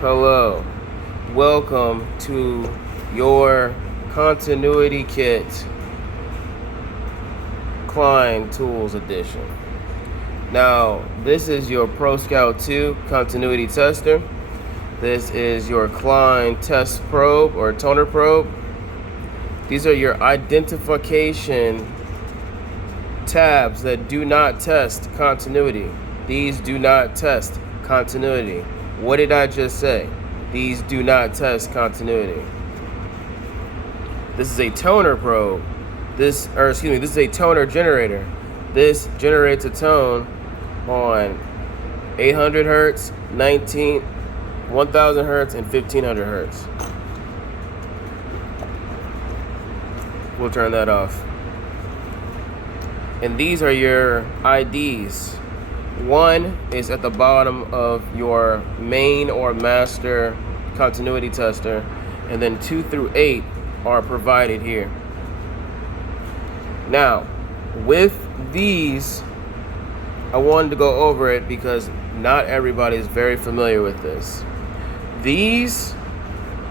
Hello, welcome to your Continuity Kit Klein Tools Edition. Now, this is your Pro Scout 2 Continuity Tester. This is your Klein Test Probe or Toner Probe. These are your identification tabs that do not test continuity. These do not test continuity. What did I just say? These do not test continuity. This is a toner probe. This is a toner generator. This generates a tone on 800 hertz, 1000 hertz, and 1500 hertz. We'll turn that off. And these are your IDs. One is at the bottom of your main or master continuity tester, and then 2 through 8 are provided here. Now, with these, I wanted to go over it because not everybody is very familiar with this. These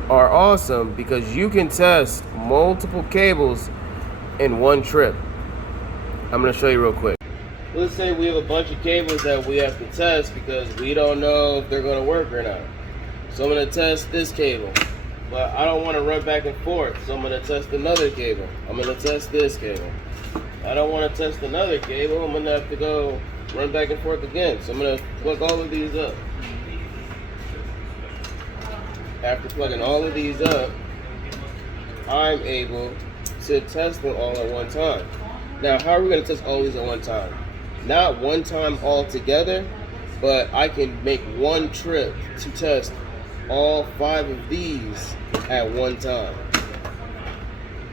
are awesome because you can test multiple cables in one trip. I'm going to show you real quick. Let's say we have a bunch of cables that we have to test because we don't know if they're going to work or not. So I'm going to test this cable, but I don't want to run back and forth. So I'm going to test another cable. I'm going to test this cable. I don't want to test another cable. I'm going to have to go run back and forth again. So I'm going to plug all of these up. After plugging all of these up, I'm able to test them all at one time. Now, how are we going to test all these at one time? Not one time all together, but I can make one trip to test all 5 of these at one time.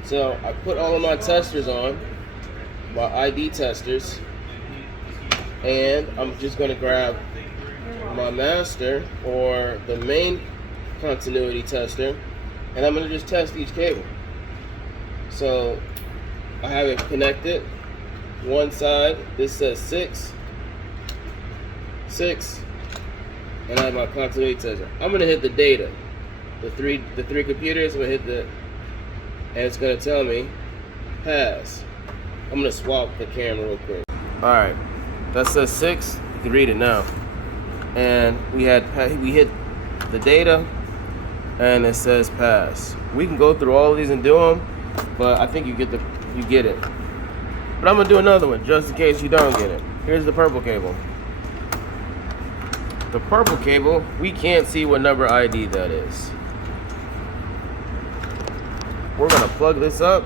So I put all of my testers on, my ID testers, and I'm just going to grab my master or the main continuity tester, and I'm going to just test each cable. So I have it connected. One side, this says 6, and I have my continuity tester. I'm gonna hit the data, the three computers. I'm gonna hit the, and it's gonna tell me pass. I'm gonna swap the camera real quick. All right, that says 6. You can read it now. And we hit the data, and it says pass. We can go through all of these and do them, but I think you get it. But I'm gonna do another one just in case you don't get it. Here's the purple cable. The purple cable, we can't see what number ID that is. We're gonna plug this up.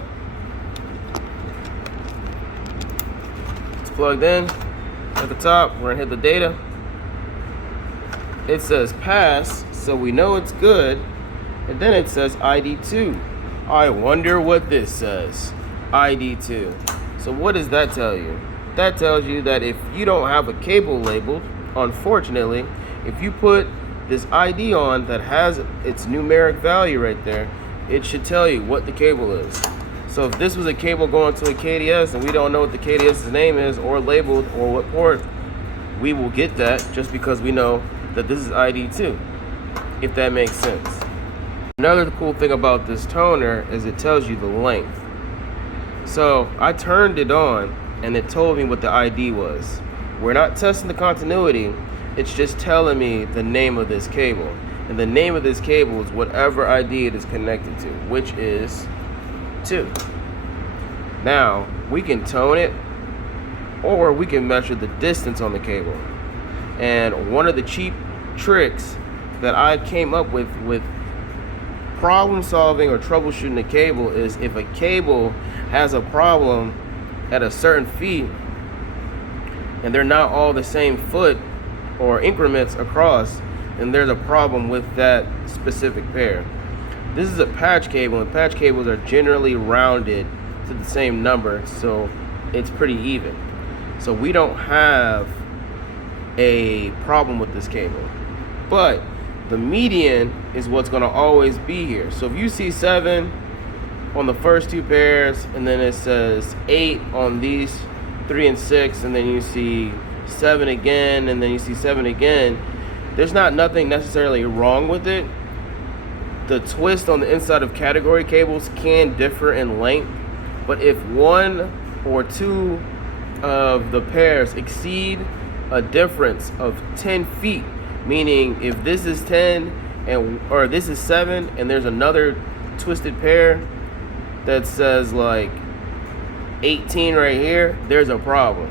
It's plugged in. At the top, we're gonna hit the data. It says pass, so we know it's good. And then it says ID2. I wonder what this says. ID2. So what does that tell you? That tells you that if you don't have a cable labeled, unfortunately, if you put this ID on that has its numeric value right there, it should tell you what the cable is. So if this was a cable going to a KDS and we don't know what the KDS's name is or labeled or what port, we will get that just because we know that this is ID2, if that makes sense. Another cool thing about this toner is it tells you the length. So I turned it on and it told me what the ID was. We're not testing the continuity, it's just telling me the name of this cable. And the name of this cable is whatever ID it is connected to, which is 2. Now, we can tone it or we can measure the distance on the cable. And one of the cheap tricks that I came up with problem solving or troubleshooting a cable is if a cable has a problem at a certain feet and they're not all the same foot or increments across, then there's a problem with that specific pair. This is a patch cable, and patch cables are generally rounded to the same number, so it's pretty even. So we don't have a problem with this cable, but the median is what's going to always be here. So if you see 7 on the first 2 pairs, and then it says 8 on these 3 and 6, and then you see 7 again, and then you see 7 again, There's nothing necessarily wrong with it. The twist on the inside of category cables can differ in length, but if one or two of the pairs exceed a difference of 10 feet, meaning if this is 10 or this is 7 and there's another twisted pair that says like 18 right here, there's a problem.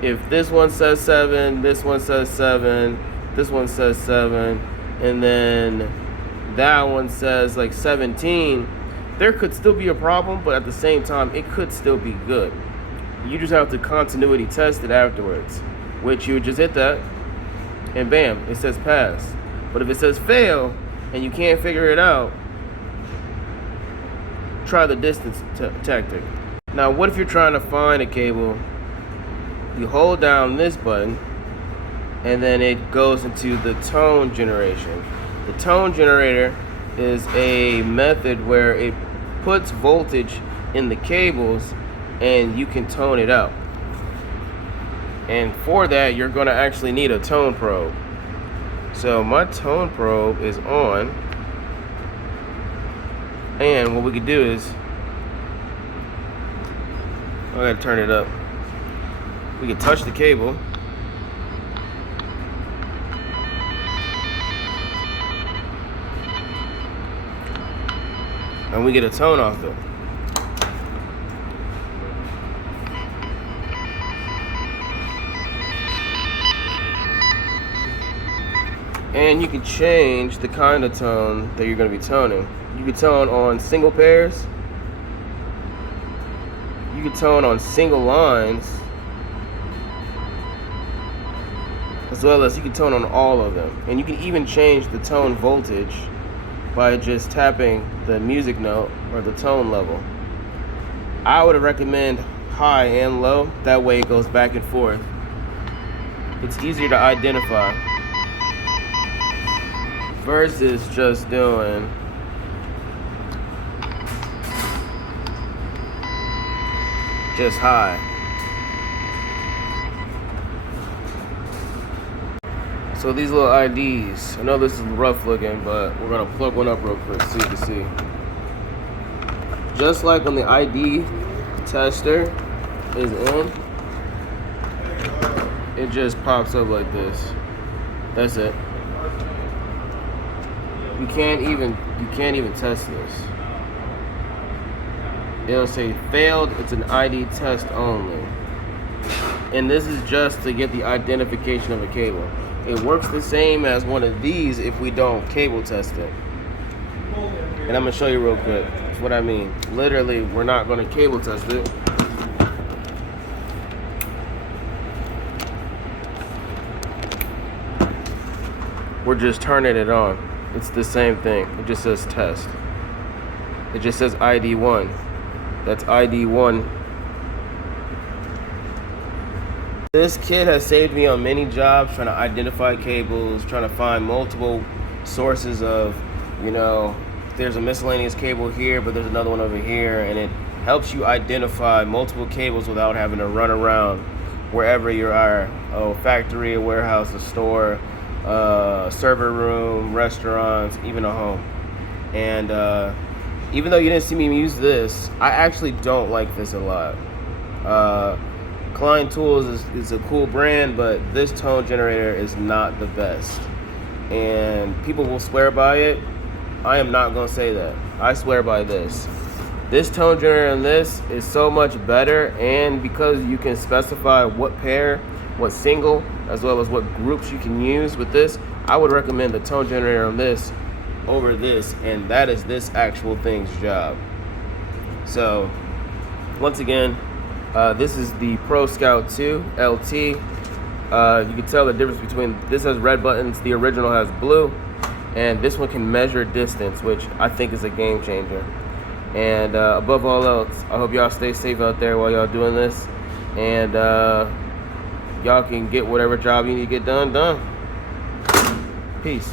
If this one says 7, this one says 7, this one says 7, and then that one says like 17, there could still be a problem, but at the same time, it could still be good. You just have to continuity test it afterwards, which you would just hit that, and bam, it says pass. But if it says fail, and you can't figure it out, try the distance tactic. Now, what if you're trying to find a cable? You hold down this button, and then it goes into the tone generation. The tone generator is a method where it puts voltage in the cables, and you can tone it out. And for that, you're going to actually need a tone probe. So my tone probe is on, and what we could do is, I gotta turn it up. We can touch the cable, and we get a tone off it. And you can change the kind of tone that you're going to be toning. You can tone on single pairs. You can tone on single lines. As well as you can tone on all of them. And you can even change the tone voltage by just tapping the music note or the tone level. I would recommend high and low. That way it goes back and forth. It's easier to identify versus just doing just high. So these little IDs, I know this is rough looking, but we're gonna plug one up real quick so you can see. Just like when the ID tester is in, it just pops up like this. That's it. You can't even test this. It'll say failed, it's an ID test only. And this is just to get the identification of a cable. It works the same as one of these if we don't cable test it. And I'm gonna show you real quick. That's what I mean. Literally, we're not gonna cable test it. We're just turning it on. It's the same thing. It just says test. It just says ID1. That's ID1. This kit has saved me on many jobs trying to identify cables, trying to find multiple sources of, there's a miscellaneous cable here, but there's another one over here, and it helps you identify multiple cables without having to run around wherever you are. A factory, a warehouse, a store, server room, restaurants, even a home. And even though you didn't see me use this, I actually don't like this a lot. Klein Tools is a cool brand, but this tone generator is not the best. And people will swear by it. I am not going to say that. I swear by this. This tone generator and this is so much better, and because you can specify what pair, what single, as well as what groups you can use with this, I would recommend the tone generator on this over this, and that is this actual thing's job. So, once again, this is the Pro Scout 2 LT. You can tell the difference between this has red buttons, the original has blue, and this one can measure distance, which I think is a game changer. And above all else, I hope y'all stay safe out there while y'all doing this, and y'all can get whatever job you need to get done. Peace.